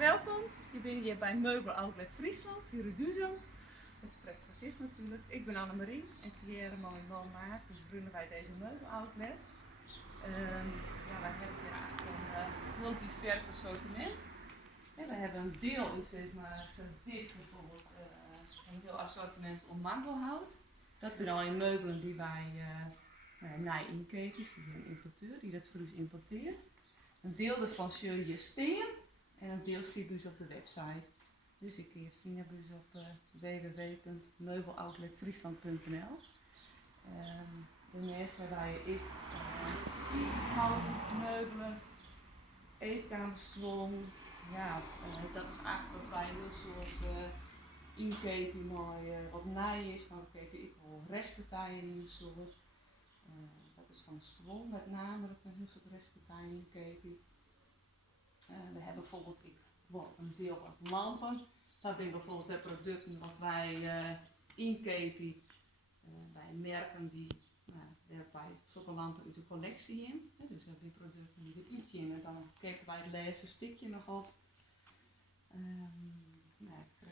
Welkom, je bent hier bij Meubel Outlet Friesland, hier in Duurzaam. Het spreekt van zich natuurlijk. Ik ben Annemarie en Thierry en man Maart, dus runnen wij deze Meubel Outlet. Wij hebben hier eigenlijk een heel divers assortiment. We hebben een deel is zeg maar, zoals dit bijvoorbeeld, een heel assortiment om mangohout. Dat zijn al in meubelen die wij naar inkopen via een importeur die dat voor ons importeert. Een deel daarvan zul je steen en een deel zie je dus op de website. Dus ik kun je vinden dus op www.meubeloutletfriesland.nl. Daarnaast hebben ik houten meubelen, eetkamerstrom. Dat is eigenlijk wat wij heel soort inkopen maar wat nij is. Maar we kopen ik wel restpartijen in een soort. Dat is van strom met name, dat we een heel soort restpartijen inkopen. We hebben bijvoorbeeld een deel van lampen. Dat zijn bijvoorbeeld de producten wat wij inkopen bij merken die bij zulke lampen uit de collectie in. Dus dat zijn producten die we uitje en dan kopen wij het laatste stukje nog op.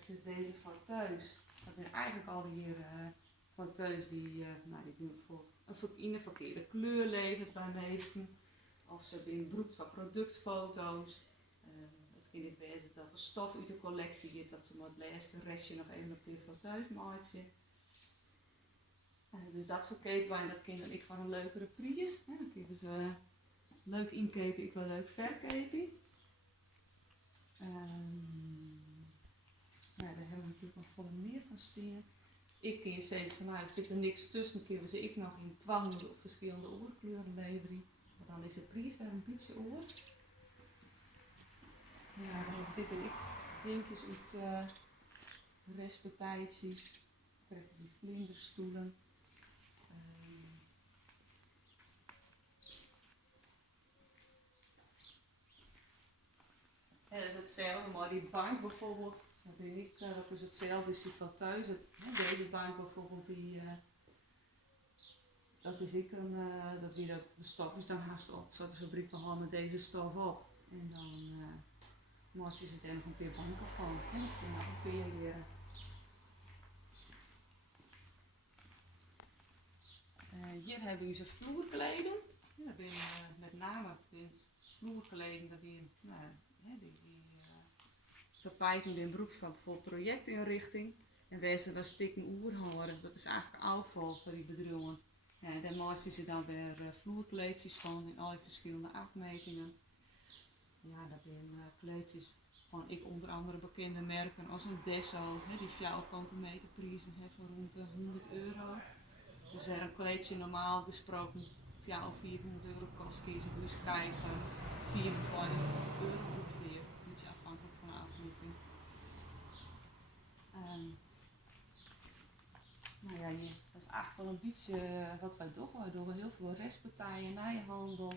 Dus deze fauteuils. Dat zijn eigenlijk al hier fauteuils die bijvoorbeeld in een verkeerde kleur levert bij meesten. Of ze hebben beroep van productfoto's. Het kan niet wezen dat er stof uit de collectie zit, dat ze maar het laatste restje nog even op de fauteuils maken. Dus dat verkopen wij en dat kinderen ik van een leukere prijs. Dan kunnen ze leuk inkopen, ik wil leuk verkopen. Daar hebben we natuurlijk nog veel meer van staan. Ik ken steeds van er zit er niks tussen, kunnen ze ik nog in 12 verschillende oorkleuren leveren. Maar dan is de prijs weer een beetje oors. Dit ben ik dingetjes uit restpartijtjes. Krijgen ze vlinderstoelen. Dat is hetzelfde, maar die bank bijvoorbeeld, dat is hetzelfde als die fauteuils. Deze bank bijvoorbeeld, de stof is dan haast op. Zo de fabriek van met deze stof op. En dan maken ze er nog een paar banken van. En dat is nog een paar weer. Hier hebben we onze vloerkleden. Dat zijn met name vloerkleden, dat zijn tapijten in beroeps van bijvoorbeeld projectinrichting. En wij ze daar stikken oerhoren. Dat is eigenlijk afval voor die bedrijven. Daar maken ze dan weer vloerkleedjes van in allerlei verschillende afmetingen. Dat zijn kleedjes van onder andere bekende merken als een Desso, die 4 centimeter prijzen heeft van rond de €100. Dus weer een kleedje normaal gesproken 400 of 400 euro kost, kun je ze dus krijgen 24 euro ongeveer. Een beetje afhankelijk van de afmeting. Dat is eigenlijk wel een beetje wat wij doen. Wij doen heel veel restpartijen, nijhandel,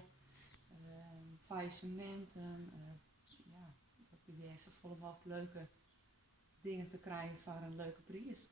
faillissementen. Dat proberen ze volle mogelijk leuke dingen te krijgen voor een leuke prijs.